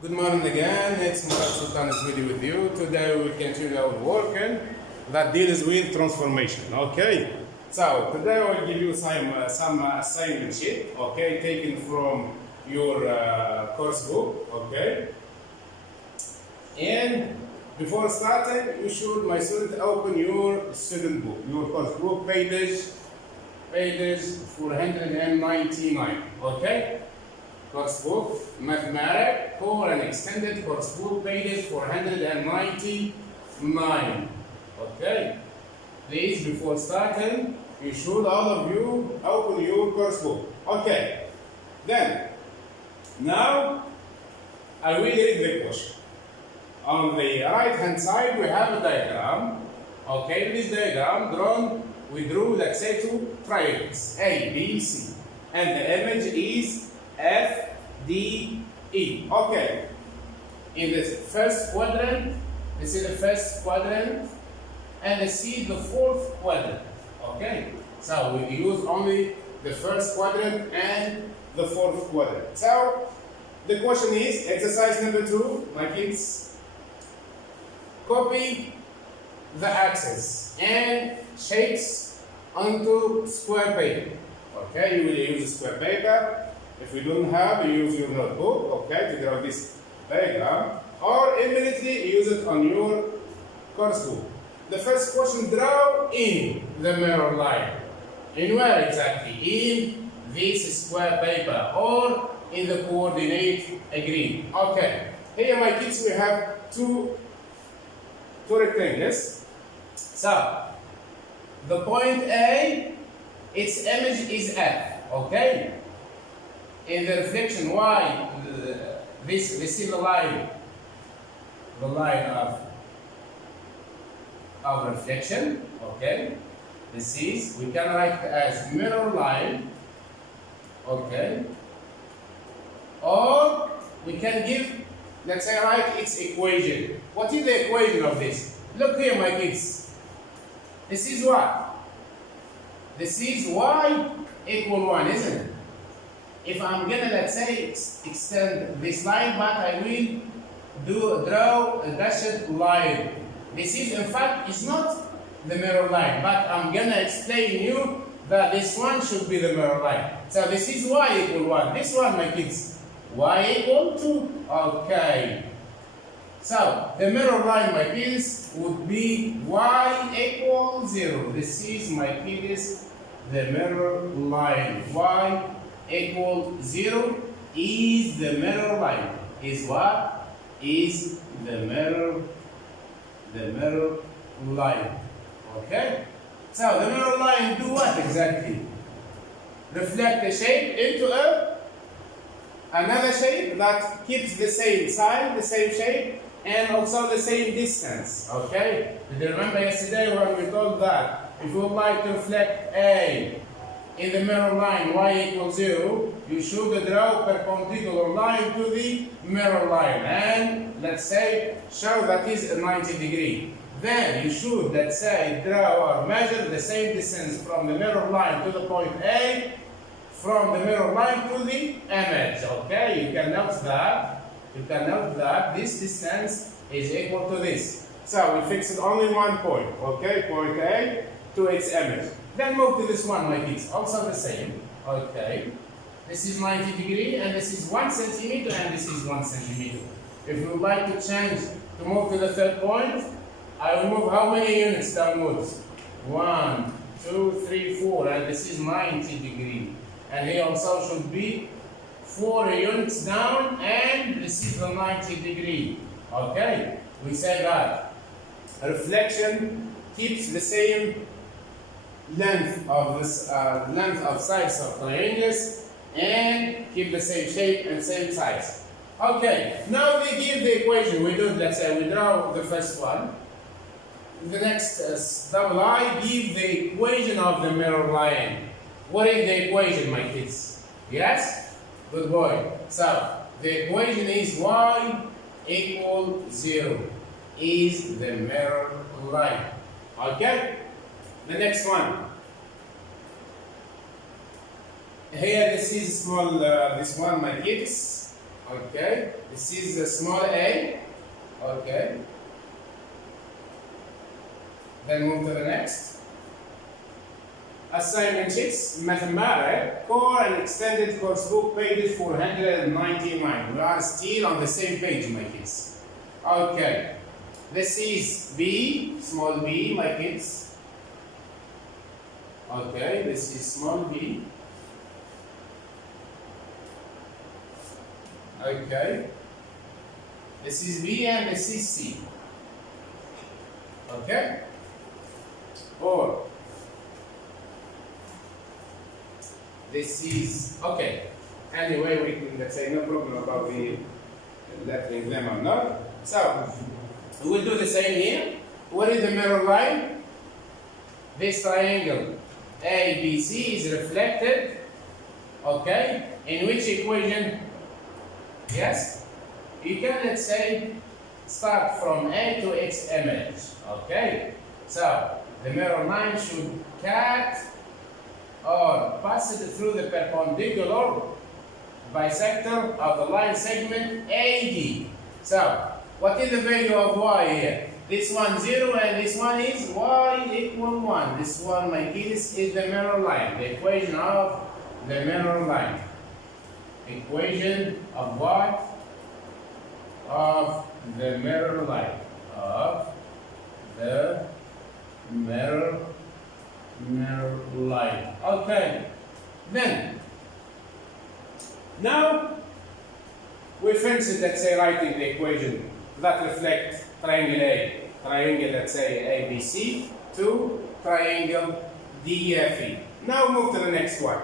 Good morning again, it's Murad Sultan is with you. Today we will continue our work that deals with transformation. Okay, so today I will give you some assignment sheet, okay, taken from your course book, okay. And before starting, you should, my student, open your student book, your course book, page 499, okay. Course book, mathematics, core and extended course book, pages 499. Okay. Please, before starting, you should all of you open your course book. Okay. Then, now I will read the question. On the right hand side, we have a diagram. Okay, this diagram we drew, let's say, two triangles, A, B, C, and the image is F, D, E. Okay. In the first quadrant, this is the first quadrant, and this is the fourth quadrant. Okay. So we use only the first quadrant and the fourth quadrant. So the question is exercise number 2, my kids. Copy the axes and shapes onto square paper. Okay, you will use square paper. If you don't have, you use your notebook, okay, to draw this diagram, or immediately use it on your course book. The first question, draw in the mirror line. In where exactly? In this square paper or in the coordinate green. Okay, here my kids, we have two rectangles. So, the point A, its image is F, okay? In the reflection Y, this is the line of reflection, okay? This is, we can write it as mirror line, okay? Or we can give, let's say, write its equation. What is the equation of this? Look here, my kids. This is what? This is Y equal 1, isn't it? If I'm gonna, let's say, extend this line, but I will draw a dashed line. This is, in fact, is not the mirror line, but I'm gonna explain you that this one should be the mirror line. So this is Y equal 1. This one, my kids, Y equal 2. Okay. So the mirror line, my kids, would be Y equal 0. This is, my kids, the mirror line. Y equal 0 is the mirror line. Is what? Is the mirror line. Okay? So the mirror line do what exactly? Reflect the shape into another shape that keeps the same sign, the same shape, and also the same distance. Okay? Did you remember yesterday when we told that if you would like to reflect A in the mirror line Y equals 0, you should draw a perpendicular line to the mirror line and, let's say, show that is a 90 degree. Then you should, let's say, draw or measure the same distance from the mirror line to the point A, from the mirror line to the image. Okay, you can note that this distance is equal to this. So we fixed only one point, okay, point A to its image. Then move to this one, my kids, also the same. Okay, this is 90 degree and this is 1 centimeter and this is 1 centimeter. If you would like to change, to move to the third point, I will move how many units downwards? 1, 2, 3, 4, and this is 90 degree. And here also should be 4 units down and this is the 90 degree. Okay, we say that reflection keeps the same length of sides of triangles and keep the same shape and same size. Okay, now they give the equation. We do, let's say, we draw the first one. The next double I give the equation of the mirror line. What is the equation, my kids? Yes? Good boy. So, the equation is Y equal 0 is the mirror line. Okay? The next one. Here, this is small, this one, my kids. Okay, this is a small a. Okay. Then move to the next. Assignment 6, Mathematics, Core and Extended Course Book, pages 499. We are still on the same page, my kids. Okay. This is B, small b, my kids. Okay, this is small b. Okay. This is B and this is C. Okay? Or this is okay. Anyway, we can, let's say, no problem about the lettering them or not. So we will do the same here. What is the mirror line? This triangle ABC is reflected. Okay, in which equation? Yes, you can, let's say, start from A to its image. Okay, so the mirror line should cut or pass it through the perpendicular bisector of the line segment AD. So, what is the value of y here? This one 0 and this one is y equal 1. This one, my kids, is the mirror line, the equation of the mirror line. Equation of what? Of the mirror line. Of the mirror line. Okay. Then, now we finished, let's say, writing the equation that reflect triangle A, triangle, let's say, ABC, to triangle DFE. Now move to the next one.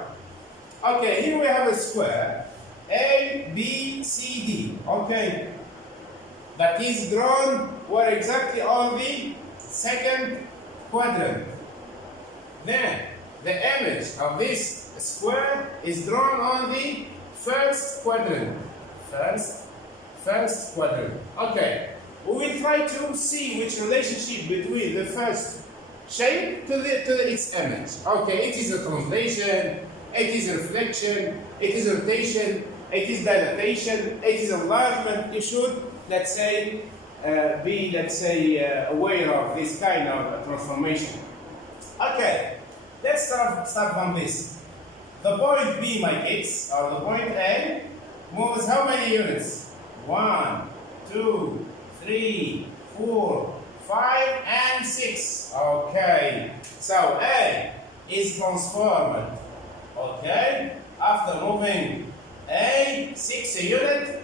Okay, here we have a square ABCD. Okay, that is drawn where exactly on the second quadrant. Then the image of this square is drawn on the first quadrant. First quadrant. Okay, we will try to see which relationship between the first shape to its image. Okay, it is a translation, it is a reflection, it is a rotation, it is dilatation, it is enlargement. You should, let's say, be, let's say, aware of this kind of transformation. Okay, let's start from this. The point B, my kids, or the point A, moves how many units? 1, 2, 3, 4, 5, and 6. Okay, so A is transformed. Okay, after moving A 6 unit,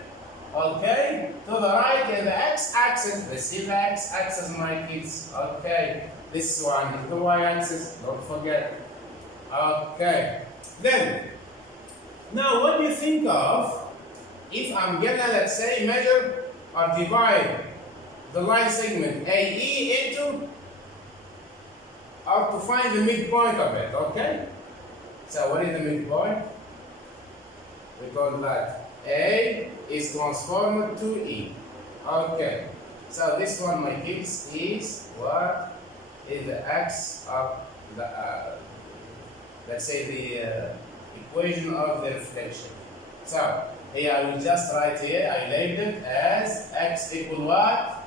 okay, to the right in the x-axis. This is the x-axis, my kids. Okay, this one is the y-axis. Don't forget. Okay, then now what do you think of if I'm gonna, let's say, measure or divide the line segment AE into, or to find the midpoint of it? Okay, so what is the midpoint? We call that A is transformed to E. Okay, so this one, my kids, is what is the x of the let's say the equation of the reflection. So here I will just write here, I label it as x equal what?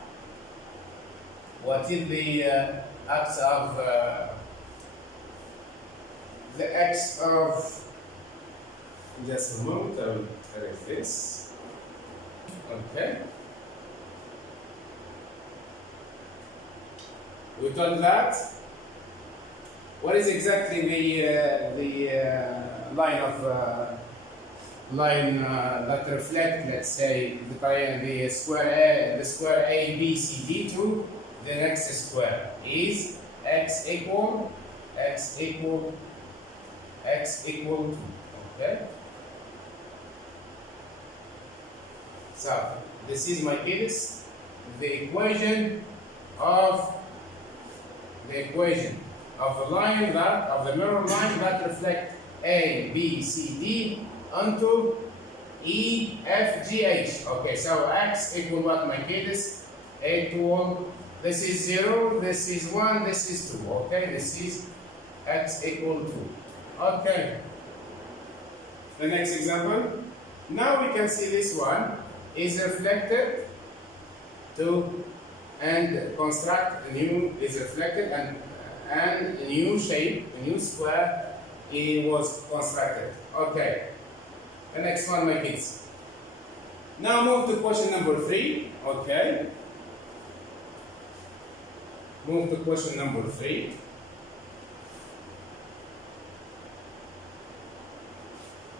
What is the x of just a moment, I will correct this. Okay. We told that. What is exactly the line of that reflect, let's say, the square A, B, C, D to the next square is x equal 2. Okay. So this is, my kids, the equation of the line that of the mirror line that reflect A, B, C, D onto E, F, G, H. Okay, so x equal what, my kids? Equal, this is 0, this is 1, this is 2. Okay, this is x equal 2. Okay. The next example. Now we can see this one is reflected to and construct a new is reflected and a new shape, a new square it was constructed. Okay. The next one, my kids. Now move to question number 3. Okay. Move to question number 3.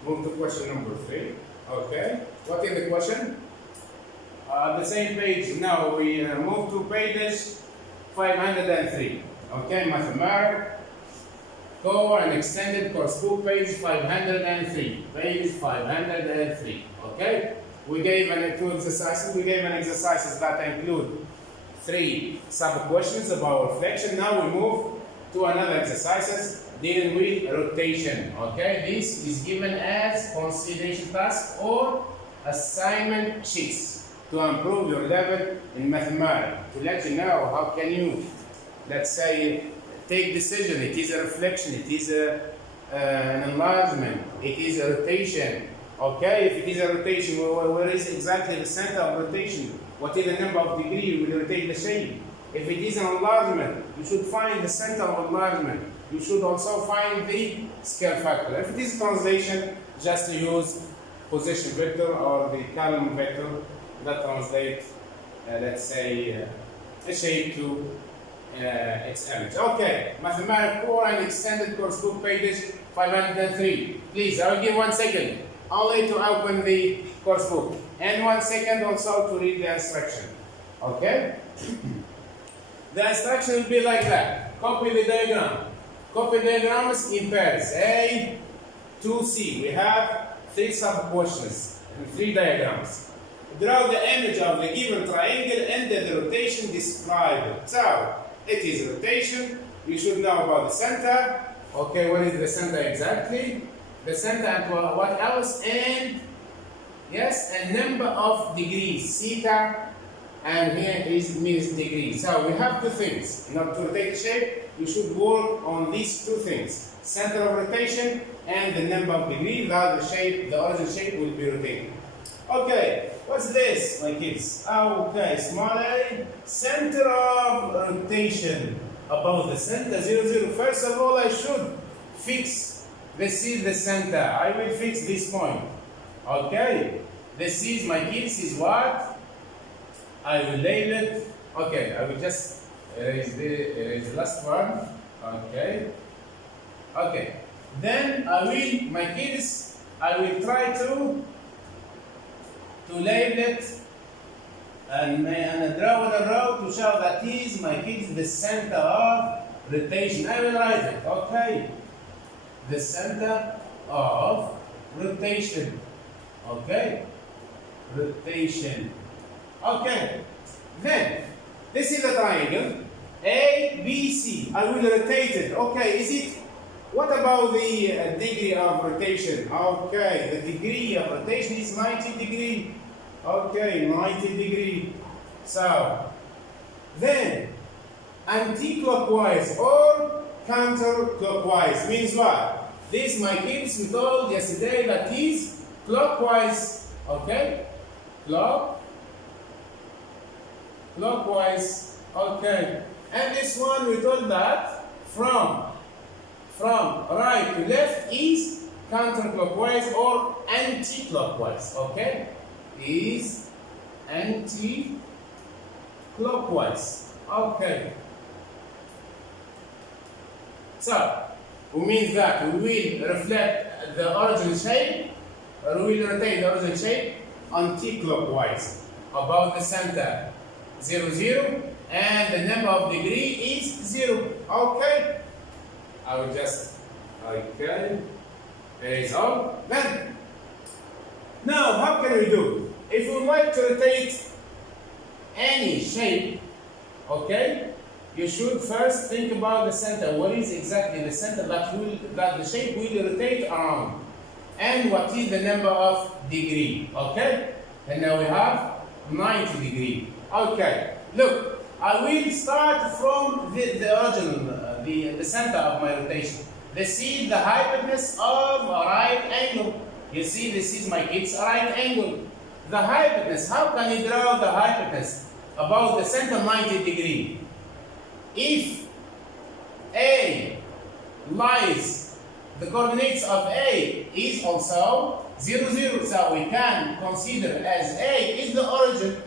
Move to question number 3. Okay. What is the question? The same page. Now we move to page 503. Okay, mathematics. Core and extended course book, page 503. Page 503. Okay. We gave two exercises. We gave an exercises that include 3 sub-questions about reflection. Now we move to another exercises dealing with rotation. Okay. This is given as consideration task or assignment sheets to improve your level in mathematics. To let you know how can you, let's say, take decision. It is a reflection. It is an enlargement. It is a rotation. Okay, if it is a rotation, where is exactly the center of rotation? What is the number of degree we will rotate the shape? If it is an enlargement, you should find the center of enlargement. You should also find the scale factor. If it is translation, just to use position vector or the column vector that translate, let's say, a shape to its image. Okay, mathematics core and extended course book, page 503. Please, I will give 1 second only to open the course book and 1 second also to read the instruction. Okay? The instruction will be like that. Copy the diagram. Copy the diagrams in pairs. A to C. We have 3 sub-questions and 3 diagrams. Draw the image of the given triangle and the rotation described. So, it is rotation. You should know about the center. Okay, what is the center exactly? The center and what else? And yes, a number of degrees, theta, and here is means degrees. So we have 2 things. In order to rotate the shape, you should work on these 2 things: center of rotation and the number of degrees that the shape, the origin shape, will be rotated. Okay, what's this, my kids? Okay, small a, center of rotation. About the center, 0, 0. First of all, I should fix, this is the center. I will fix this point. Okay, this is, my kids, is what? I will label it. Okay, I will just erase the last one. Okay. Okay. Then I will, my kids, I will try to label it and draw a row to show that is, my kids, the center of rotation. I will write it. Okay. The center of rotation. Okay. Rotation. Okay. Then, this is a triangle. A, B, C. I will rotate it. Okay. Is it? What about the degree of rotation? Okay. The degree of rotation is 90 degrees. Okay. 90 degrees. So, then, anti-clockwise or counterclockwise means what? This, my kids, we told yesterday that is clockwise. Okay? Clockwise. Okay. And this one we told that from right to left is counterclockwise or anti-clockwise. Okay? Is anti-clockwise. Okay. So, we mean that we will reflect the origin shape, or we will rotate the origin shape anti-clockwise about the center. 0, 0, and the number of degree is 0. Okay? I will just, okay, there is all. Then, now how can we do? If we like to rotate any shape, okay, you should first think about the center. What is exactly the center that the shape will rotate around? And what is the number of degree? Okay? And now we have 90 degree. Okay, look, I will start from the origin, the center of my rotation. The hypotenuse of a right angle. You see, this is my kids right angle. The hypotenuse, how can you draw the hypotenuse about the center 90 degree? If A lies, the coordinates of A is also 0, 0, so we can consider as A is the origin.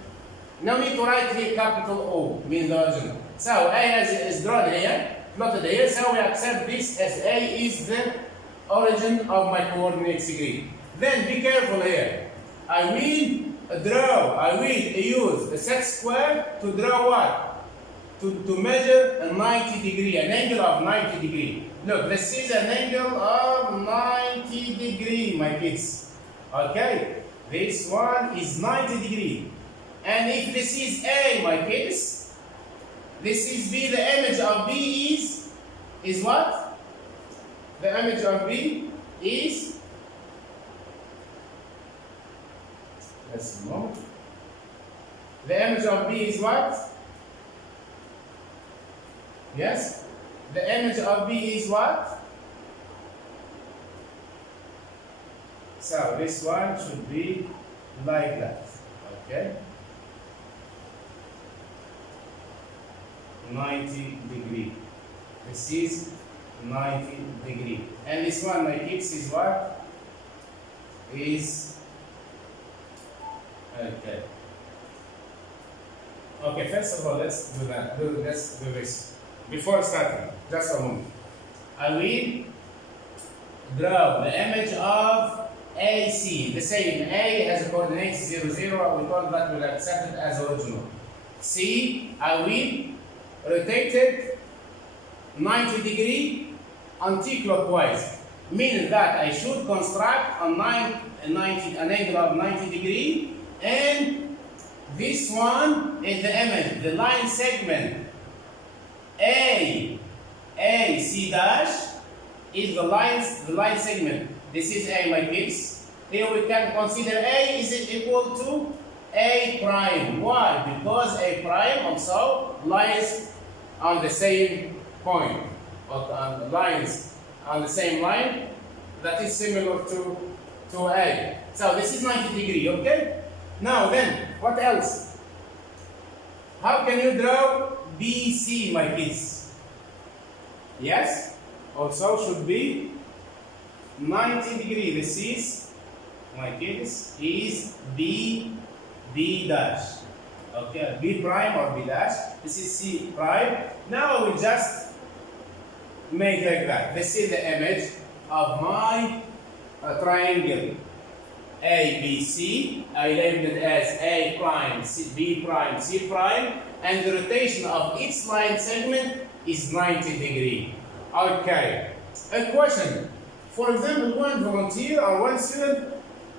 No need to write here capital O, means the origin. So A is drawn here, plotted here, so we accept this as A is the origin of my coordinates degree. Then be careful here. I will use a set square to draw what? To measure a 90 degree, an angle of 90 degree. Look, this is an angle of 90 degree, my kids. Okay? This one is 90 degree. And if this is A, my kids, this is B, the image of B is what? The image of B is, let's see more. The image of B is what? Yes? The image of B is what? So this one should be like that. Okay? 90 degree. This is 90 degree. And this one, my kids, is what? Is okay. Okay, first of all, let's do that. Let's do this. Before starting, just a moment. I will draw the image of AC. The same A has a coordinates 0, 0. We call that, we'll accept it as original. C, I will rotate it 90 degree anti-clockwise, meaning that I should construct an angle of 90 degree, and this one is the image, the line segment AC dash is the line segment. This is A, my kids. Here we can consider A is equal to A prime. Why? Because A prime also lies on the same point, or lines on the same line that is similar to A. So this is 90 degree, okay? Now then, what else? How can you draw BC, my kids? Yes, also should be 90 degree. This is, my kids, is B dash. Okay, B prime or B dash. This is C prime. Now I will just make like that. This is the image of my triangle ABC. I labeled it as A prime, B prime, C prime, and the rotation of each line segment is 90 degree. Okay. A question. For example, one volunteer or one student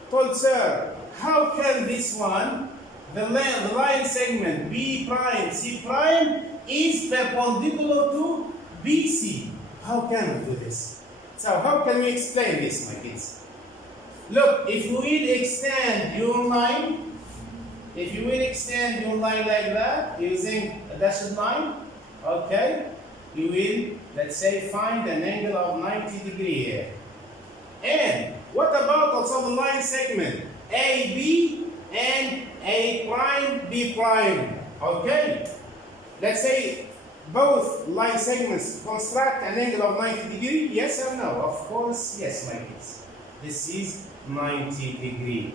told, sir, how can this one, the line segment B prime, C prime, is perpendicular to BC? How can we do this? So how can we explain this, my kids? Look, if you will extend your line, like that, using a dashed line, okay, you will, let's say, find an angle of 90 degree here. And what about also the line segment AB and A prime, B prime? Okay, let's say both line segments construct an angle of 90 degree, yes or no? Of course, yes, my kids. This is 90 degree.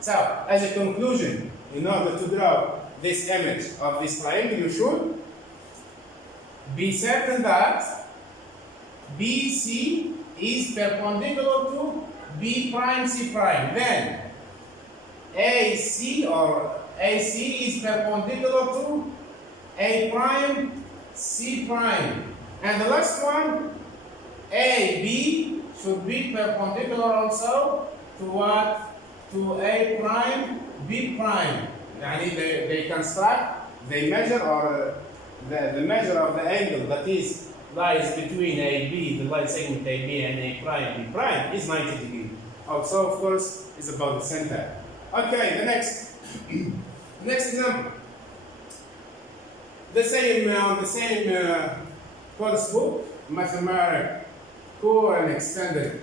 So, as a conclusion, in order to draw this image of this triangle, you should be certain that BC is perpendicular to B prime, C prime. Then AC is perpendicular to A prime, C prime. And the last one, AB should be perpendicular also to what? To A prime, B prime. They construct, they measure, or the measure of the angle that lies between AB, the line segment AB, and A prime, B prime is 90 degrees. Also, of course, is about the center. Okay, the next example. The same course book, Mathematics Core and Extended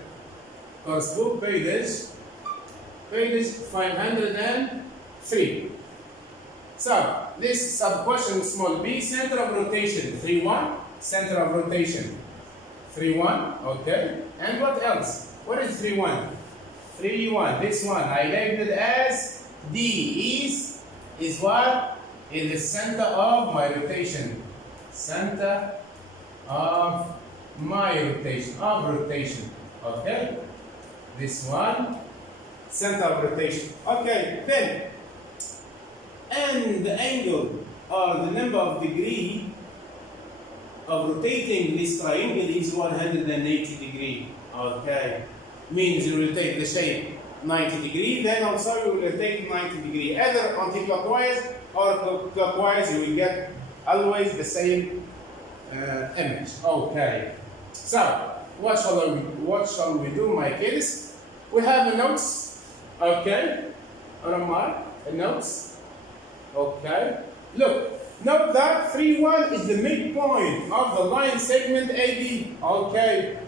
course book, page page 503. So, this sub-question small b, center of rotation 3, 1, center of rotation 3, 1, okay. And what else? What is 3, 1? 3, 1, this one, I labeled it as D, is what? In the center of my rotation. Center of my rotation, okay. This one, center of rotation. Okay, then, and the angle or the number of degree of rotating this triangle is 180 degree. Okay, means you rotate the shape 90 degree, then also you will rotate 90 degree. Either anti-clockwise or clockwise, you will get always the same image. Okay, so what shall we do, my kids? We have a notes, okay, on a mark, a notes. Okay, look, note that 3, 1 is the midpoint of the line segment AB. Okay,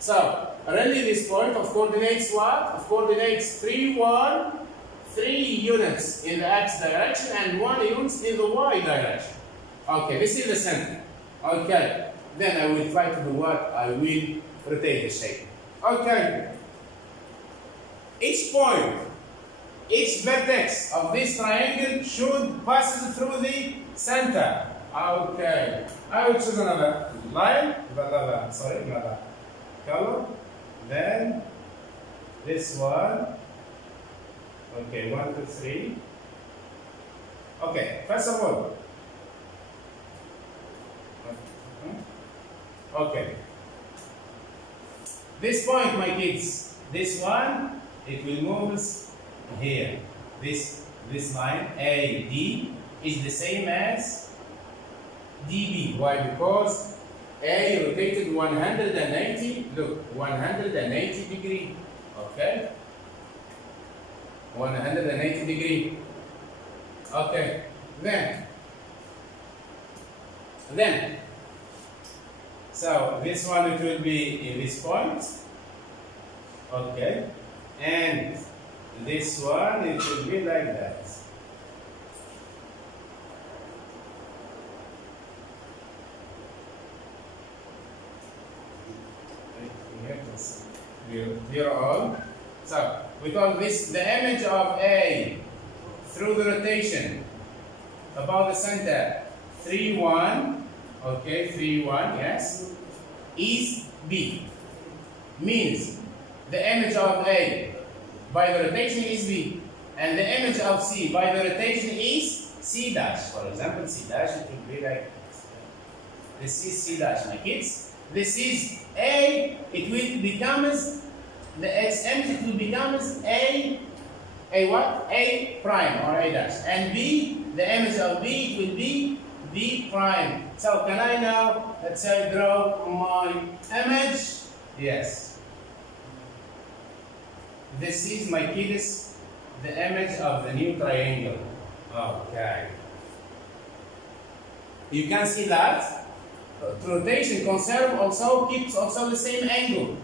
so really this point of coordinates what? Of coordinates 3, 1, 3 units in the x direction and 1 unit in the y direction. Okay, this is the center. Okay, then I will try to do what? I will rotate the shape. Okay, each point, each vertex of this triangle should pass through the center. Okay, I will choose another line, another color. Then this one. Okay, 1, 2, 3. Okay, first of all. Okay. This point, my kids, this one, it will move here. This line AD is the same as DB. Why? Because A rotated 180. Look, 180 degree. Okay. 180 degree. Okay. Then. So this one it will be in this point. Okay. And this one it will be like that. Clear all. So we call this the image of A through the rotation about the center 3, 1. Okay, 3, 1, yes, is B. Means the image of A by the rotation is B, and the image of C by the rotation is C dash. For example, C dash, it will be like this. This is C dash, my kids. This is A, it will becomes, the its image it will becomes A what? A prime or A dash. And B, the image of B, it will be B prime. So can I now, let's say, draw my image? Yes. This is, my kids, the image of the new triangle. Okay. You can see that rotation conserve also keeps also the same angle.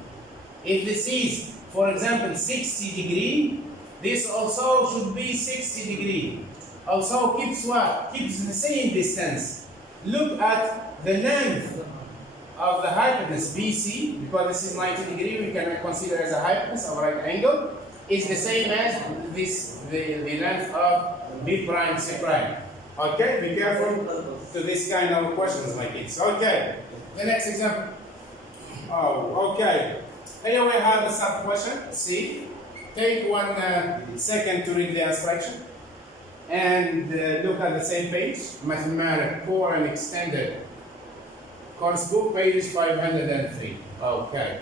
If this is, for example, 60 degree, this also should be 60 degree. Also keeps what? Keeps the same distance. Look at the length of the hypotenuse BC, because this is 90 degree, we can consider as a hypotenuse of right angle, is the same as this, the length of B prime, C prime. Okay, be careful to this kind of questions, my kids. Okay, the next example. Oh, okay. Here we have a sub question. See, take 1 second to read the instruction and look at the same page. Mathematics Core and Extended course book, page 503. Okay.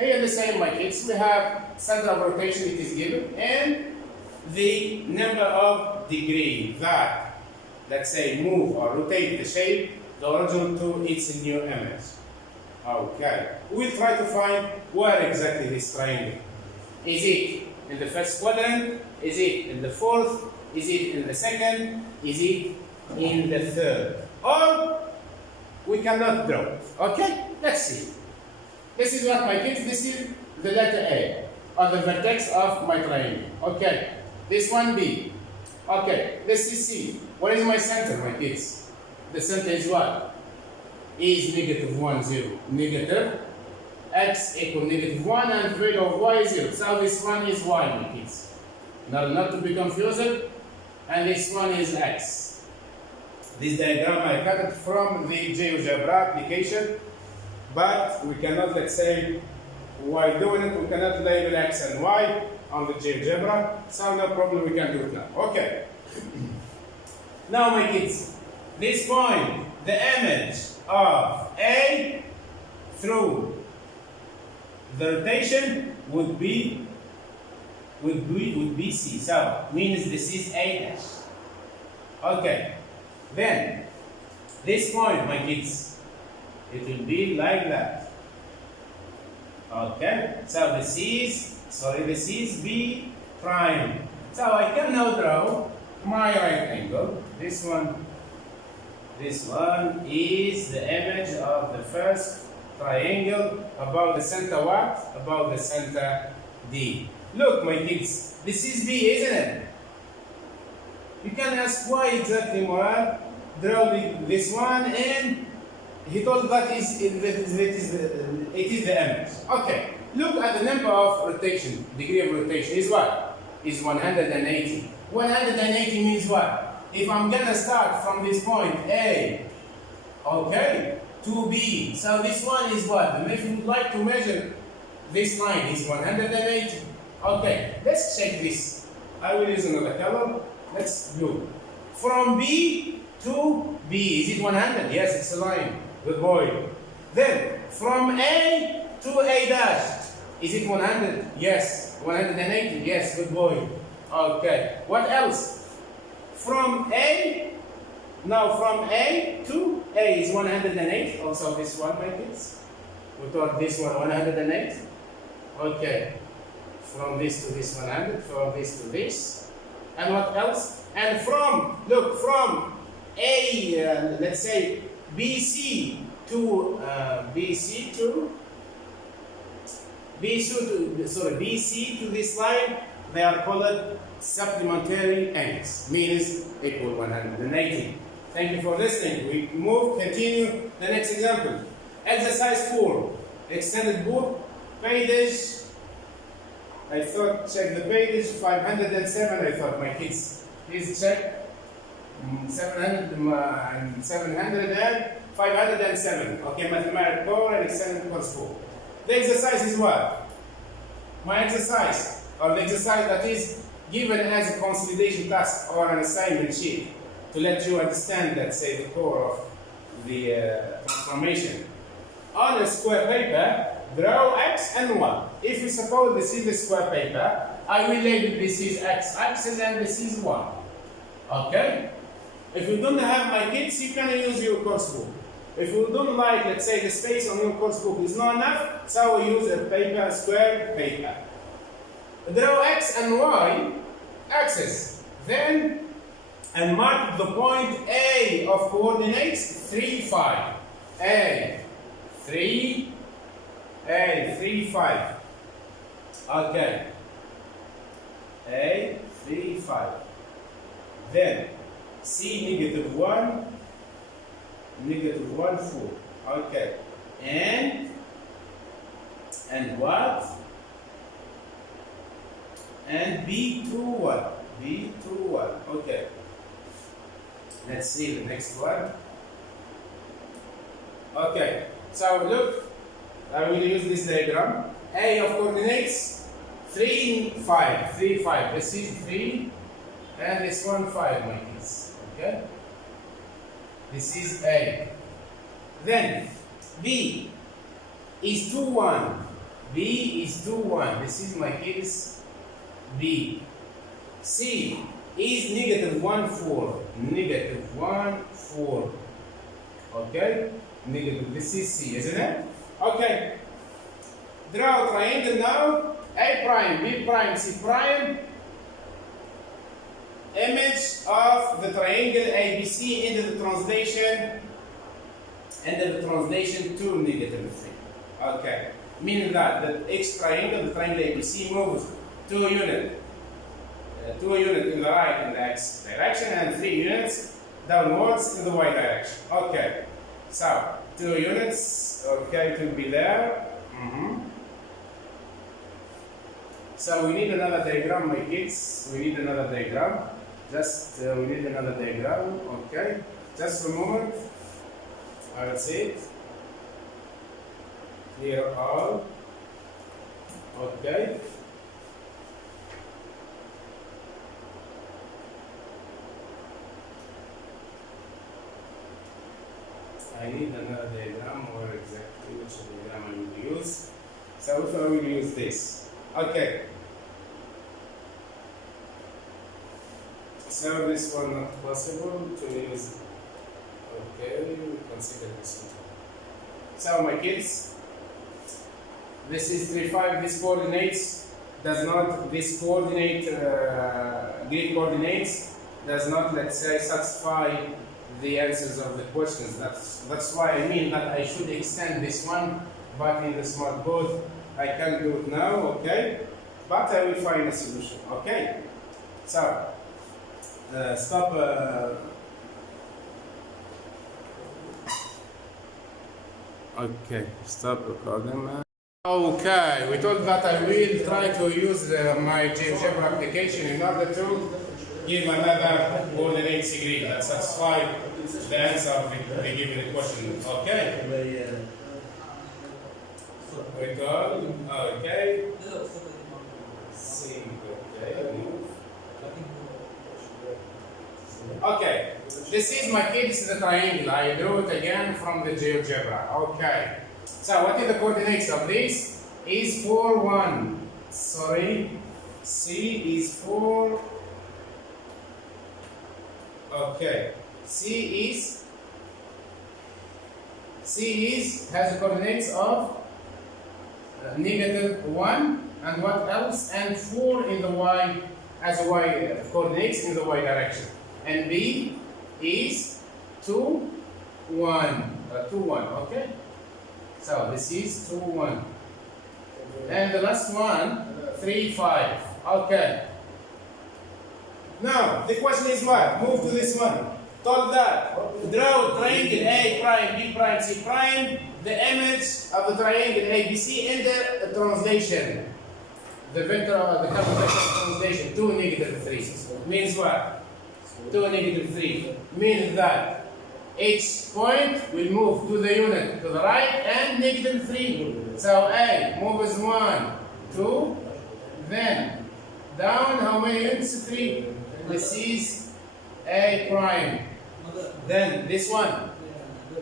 Here the same, my kids. We have center of rotation, it is given, and the number of degree that, let's say, move or rotate the shape, the origin to its new image. Okay. We'll try to find where exactly this triangle. Is it in the first quadrant? Is it in the fourth? Is it in the second? Is it in the third? Or we cannot draw. Okay? Let's see. This is what, my kids, this is the letter A. or the vertex of my triangle. Okay, this one B. Okay, this is C. What is my center, my kids? The center is what? Is negative 1, 0. Negative x equal negative 1 and value of y is 0. So this one is y, my kids. Not to be confused. And this one is x. This diagram I got it from the GeoGebra application, but we cannot, let's say, while doing it, we cannot label x and y on the GeoGebra, so no problem, we can do it now. Okay. Now, my kids, this point, the image of A through the rotation would be C. So means this is A dash. Okay. Then this point, my kids, it will be like that. Okay. So this is B prime. So I can now draw my right angle. This one is the image of the first triangle about the center what? About the center D. Look, my kids, this is B, isn't it? You can ask why exactly, Murad. Draw this one, and he told that it is the image. Okay, look at the number of rotation, degree of rotation is what? Is 180. 180 means what? If I'm gonna start from this point A, okay, to B, so this one is what? And if you would like to measure this line is 180. Okay, let's check this. I will use another color. Let's do. From B to B, is it 100? Yes, it's a line. Good boy. Then, from A to A dash, is it 100? Yes. 180? Yes, good boy. Okay. What else? From A, now from A to A is 108. Also this one, my kids. We thought this one 108. Okay. From this to this 100, from this to this. And what else? And from, look, from A, let's say BC to BC to this line, they are called supplementary angles, means equal 180. Thank you for listening. We continue the next example. Exercise 4, extended book, page. I thought, check the page, 507, I thought, my kids. Please check. 700 and 507. Okay, mathematical core and extended course 4. The exercise is what? My exercise, or the exercise that is given as a consolidation task or an assignment sheet to let you understand, let's say, the core of the transformation. On a square paper, draw x and y. If you suppose this is the square paper, I will label this is x-axis and this is y. Okay? If you don't have my kids, you can use your course book. If you don't like, let's say, the space on your course book is not enough, so we use a paper, square paper. Draw x and y axis. Then, and mark the point A of coordinates 3, 5. A, 3, 5. Okay. A, 3, 5. Then, C, negative 1, 4. Okay. And what? And B, 2, 1. B, 2, 1. Okay. Let's see the next one. Okay. So look, I will use this diagram. A of coordinates 3, 5. 3, 5. This is 3, and this one 5, my kids. Okay. This is A. Then B is 2, 1. B is 2, 1. This is my kids. B. C is negative 1, 4. Negative 1, 4. Okay? Negative. This is C, isn't it? Okay. Draw a triangle now. A prime, B prime, C prime. Image of the triangle ABC into the translation to negative 3. Okay. meaning that each triangle, the triangle ABC, moves 2 units. 2 units in the right in the x direction and 3 units downwards in the y direction. Okay, so 2 units, okay, it will be there. So we need another diagram, my kids. We need another diagram. We need another diagram, okay. Just a moment. I will see it. Here all. Okay. I need another diagram, or exactly which diagram I will use. So if I will use this. Okay. So this one not possible to use. Okay, we consider this one. So my kids, this is 3, 5. This coordinates does not. This coordinate Greek coordinates does not, let's say, satisfy the answers of the questions. That's why I mean that I should extend this one, but in the smart board I can't do it now. Okay, but I will find a solution. Okay, so stop. Okay, stop recording. Okay, we told that I will try to use my GeoGebra application in order to give another coordinates Greek that satisfy the answer of the given question. Okay. We go. Okay. See. Okay. Okay. This is my kid. This is the triangle. I drew it again from the GeoGebra. Okay. So what is the coordinates of this? Is 4, 1. Sorry. C is 4. Okay. C has the coordinates of -1 and what else? And 4 in the y as a y coordinates in the y direction. And B is 2, 1. 2, 1. Okay. So this is 2, 1. And the last one, 3, 5. Okay. Now, the question is what? Move to this one. Told that. Draw triangle A prime, B prime, C prime. The image of the triangle ABC in the translation. The vector of the vector translation. 2, -3. Means what? 2, -3. Means that each point will move to the unit to the right and -3. So A moves 1, 2, then down how many units? 3. This is A prime. Then this one,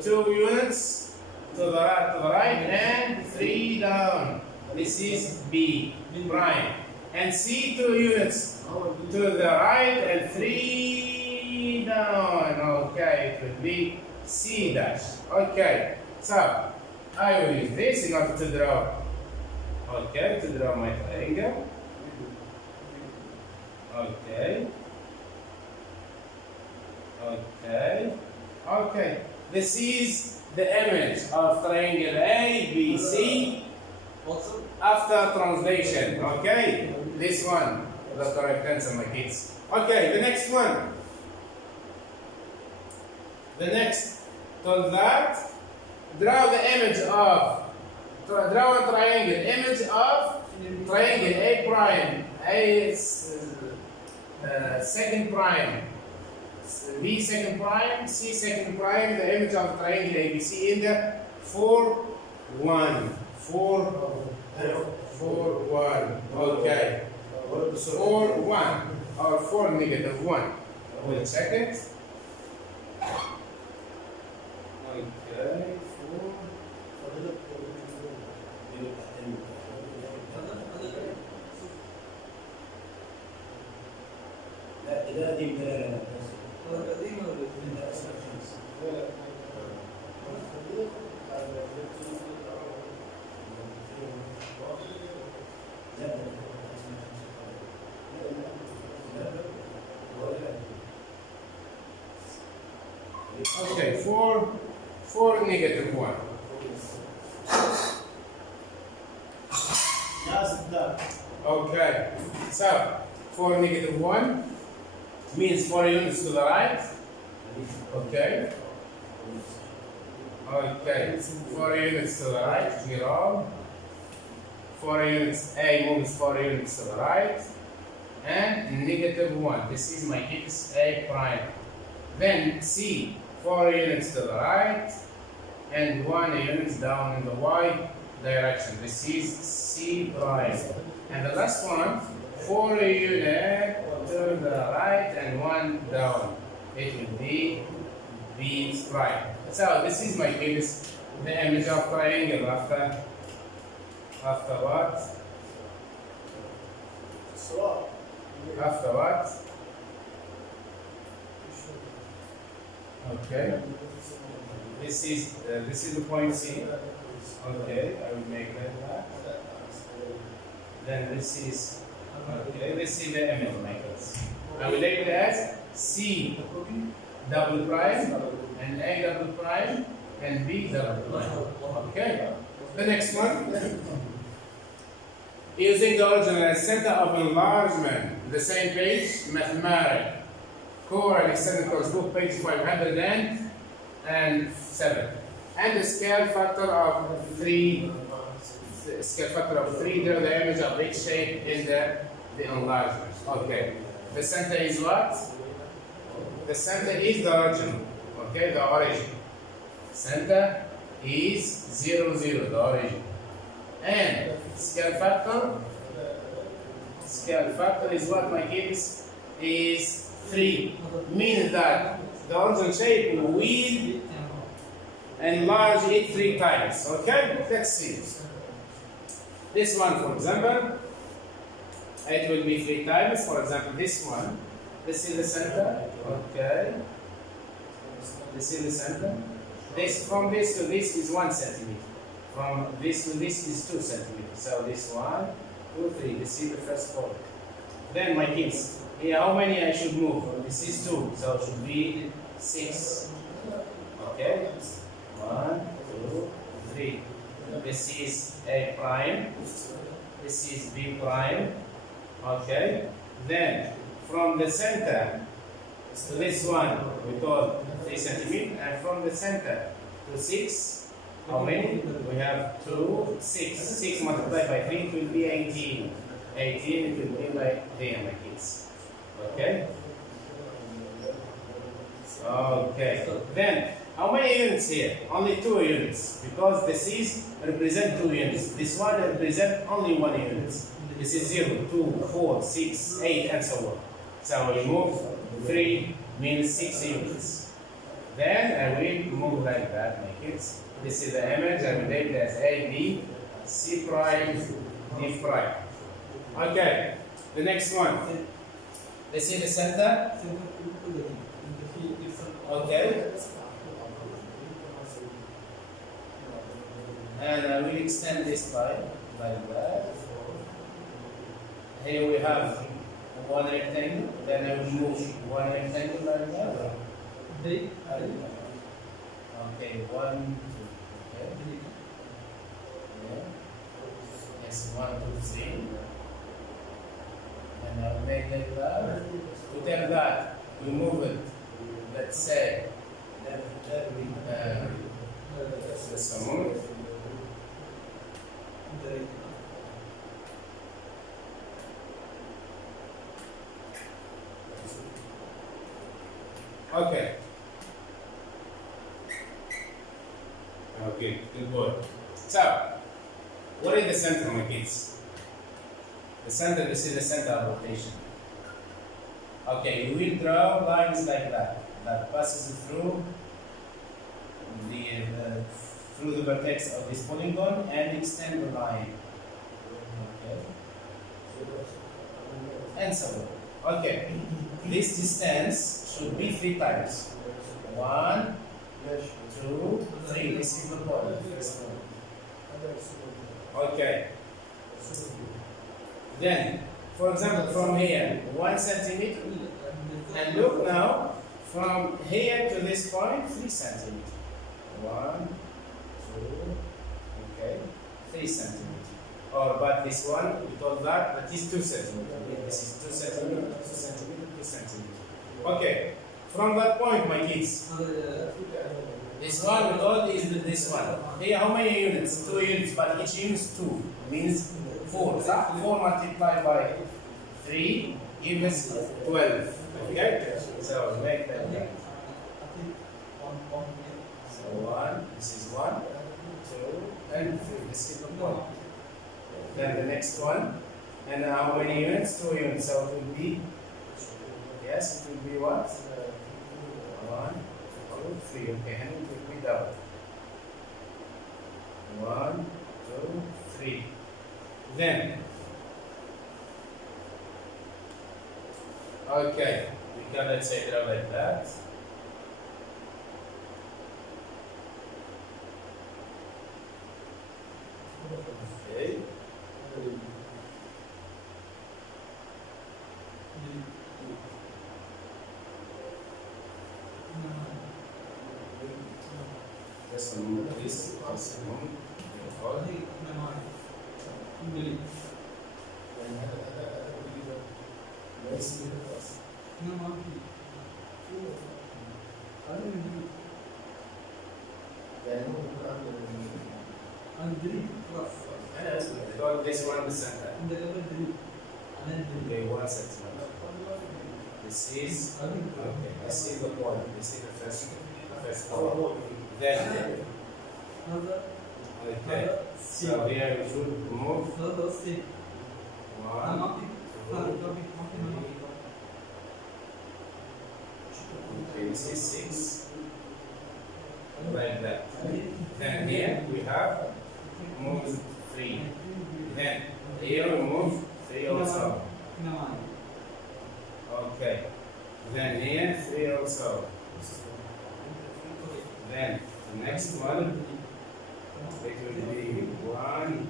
2 units to the right and 3 down. This is B prime. And C, 2 units to the right and 3 down. Okay, it will be C dash. Okay, so I will use this in order to draw. Okay, to draw my triangle. Okay. Okay. Okay. This is the image of triangle ABC after translation. Okay. This one, the correct answer, my kids. Okay. The next one. The next. So that, draw the image of. Draw a triangle. Image of triangle A prime. A second prime. B second prime, C second prime, the image of triangle ABC in the 4, 1. 4, 1. Okay. 4, 1. Or 4, -1. Wait a second. Okay. 4. Okay, 4, -1. Okay. So, 4 negative 1 means 4 units to the right. Okay. Okay. 4 units to the right. 0. 4 units. A moves 4 units to the right. And negative 1. This is my x A prime. Then C, 4 units to the right. And 1 unit down in the y direction. This is C prime. And the last one, 4 units to the right and 1 down. It will be B prime. So this is my case, the image of triangle after what? After what? Okay. This is the point C. Okay, I will make that. Then this is okay. This is the image makers. I will label it as C double prime and A double prime and B double prime. Okay. The next one. Using the original as center of enlargement, the same page, mathematics, core and extended course book, page 507, and the scale factor of 3. Scale factor of 3. There, the image of each shape in the enlargement. Okay. The center is what? The center is the original. Okay, the origin. Center is 0, 0, the origin. And scale factor is what, my kids? Is 3. Means that the origin shape will enlarge it 3 times. Okay? Let's see. This one, for example, it will be 3 times. For example, this one. This is the center. Okay. This is the center. This, from this to this is 1 centimeter. From this to this is 2 centimeters. So this 1, 2, 3. This is the first point. Then my kids, here how many I should move? This is 2, so it should be 6. Okay. 1, 2, 3. This is A prime. This is B prime. Okay. Then from the center to this one we call 3 centimeters, and from the center to 6, how many? We have 2, 6. 6 multiplied by 3, it will be 18. 18, it will be like 3, my kids. Okay? Okay. Then, how many units here? Only 2 units. Because this is represent 2 units. This one represent only 1 unit. This is 0, 2, 4, 6, 8, and so on. So we move 3 means 6 units. Then I will move like that, my kids. This is the image. I will label it as A, B, C prime, D prime. Okay. The next one. This is the center. Okay. And I will extend this line like that. Here we have 1 rectangle, then I will move 1 rectangle like that. Okay, 1, 2, okay. Yeah. Yes, 1, 2, 3. And I'll make it that. To tell that, we move it, let's say, the smooth. Okay. Okay, good boy. So, what is the center, my kids? The center, this is the center of rotation. Okay, we will draw lines like that passes through the vertex of this polygon and extend the line. Okay. And so on. Okay. This distance should be 3 times. 1, 2, 3. This is the point. Okay. Then, for example, from here, 1 centimeter. And look now, from here to this point, 3 centimeters. 1, 2, okay, 3 centimeters. or but this one, we told that is 2 centimeters. This is 2 centimeters, 2 centimeters, 2 centimeters. Okay, from that point, my kids, this one we told is this one. Here, how many units? 2 units, but each unit is 2, means 4. So 4 multiplied by 3 gives 12. Okay, so make that. So 1, this is 1, 2, and 3. This is the point. Then the next one, and how many units? 2 units. So it will be, yes, it will be what? 1, 2, 3. Okay, and it will be double. 1, 2, 3. Then, okay, we can let's say draw like that. Okay. Just a moment, please. Just a moment. This one, the center. Okay, 1 centimeter. This is okay. This is the point. This is the first point. Then okay. So here we should move 1, 2, 3. This is 6. Like that. Then here we have move 3. Then here we move 3 also. Okay. Then here 3 also. Then the next one, it will be 1.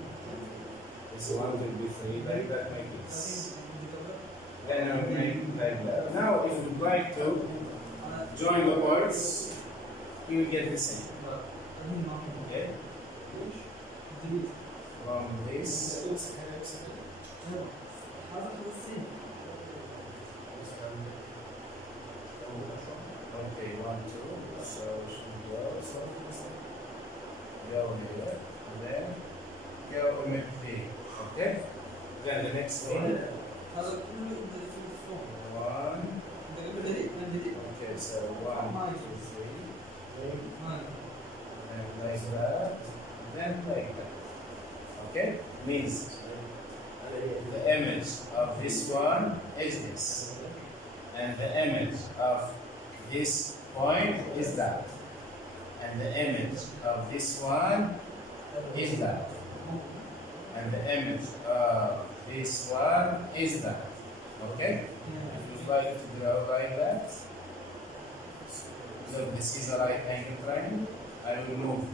This one will be 3 like that, like this. Then I will make like that. Now, if you'd like to join the words, you will get the same. Okay? From this. Okay, 1, 2. So should go. So go here. Then go omit B. Okay? Then the next one. 1. Okay, so 1, 2, 3. And like that. Then like that. Okay? Means the image of this one is this. And the image of this point is that. And the image of this one is that. And the image of this one is that. Okay? If you'd like to draw like that. So this is a right angle triangle. I will move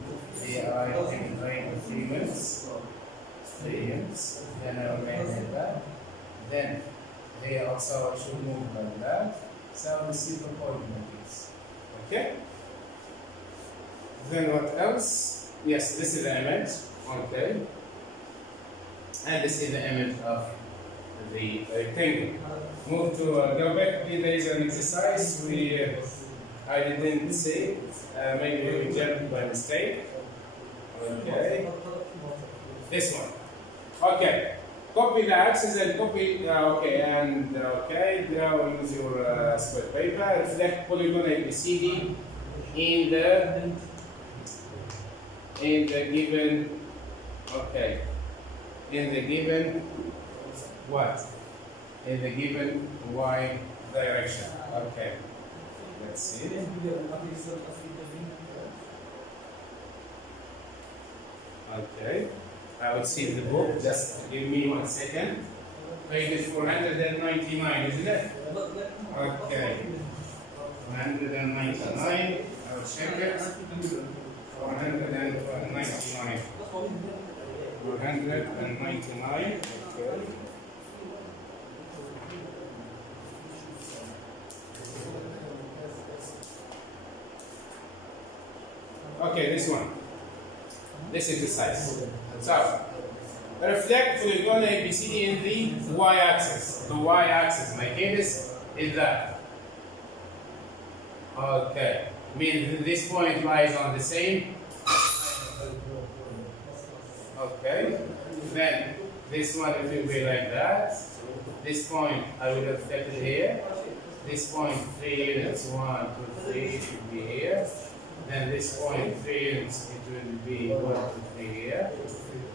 the right angle triangle 3 units. 3 units. Then I will make like that. Then here also I should move like that. So this is the point like this. Okay? Then what else? Yes, this is the image. Okay. And this is the image of the rectangle. Move to go back. There is an exercise I didn't see. Maybe we jumped by mistake. Okay. This one. Okay. Copy the axis and copy. Okay, and okay. Now use your square paper. Reflect polygon ABCD in the given. Okay. In the given what? In the given y direction. Okay. Let's see. Okay. I would see the book. Just give me 1 second. Page 499, isn't it? Okay. 499. I will check it. 499. 499. Okay. Okay, this one. This is the size. So, reflect, we're going to ABCD in the y-axis. The y-axis, my case is that. Okay, means this point lies on the same. Okay, then this one it will be like that. This point I will reflect it here. This point 3 units, 1, 2, 3 should be here. Then this point 3 units, it will be 1, 2, 3 here.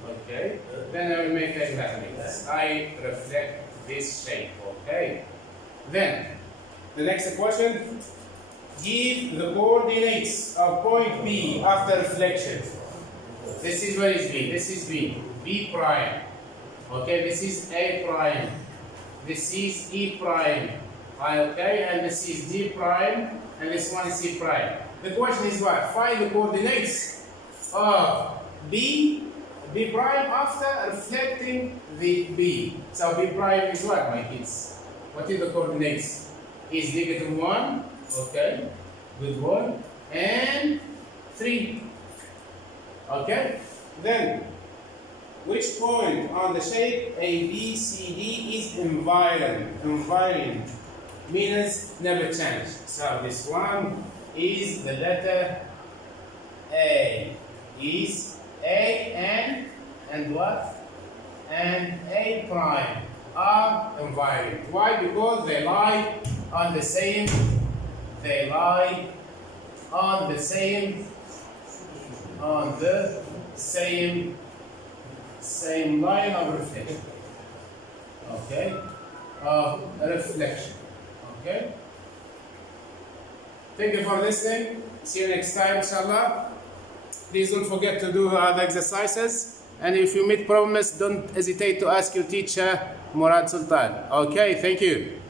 Okay, then I will make exactly this. I reflect this shape. Okay, then the next question. Give the coordinates of point B after reflection. This is where is B? This is B. B prime. Okay, this is A prime. This is E prime. Okay, and this is D prime, and this one is C prime. The question is what? Find the coordinates of B prime after reflecting the B. So B prime is what, my kids? What is the coordinates? Is -1. Okay, good one, and 3. Okay, then which point on the shape ABCD is invariant? Means never change. So this one is the letter A. Is A and what? And A prime are invariant. Why? Because they lie on the same. They lie on the same line of reflection. Okay, of reflection. Okay. Thank you for listening. See you next time, inshallah. Please don't forget to do other exercises. And if you meet problems, don't hesitate to ask your teacher, Murad Sultan. Okay, thank you.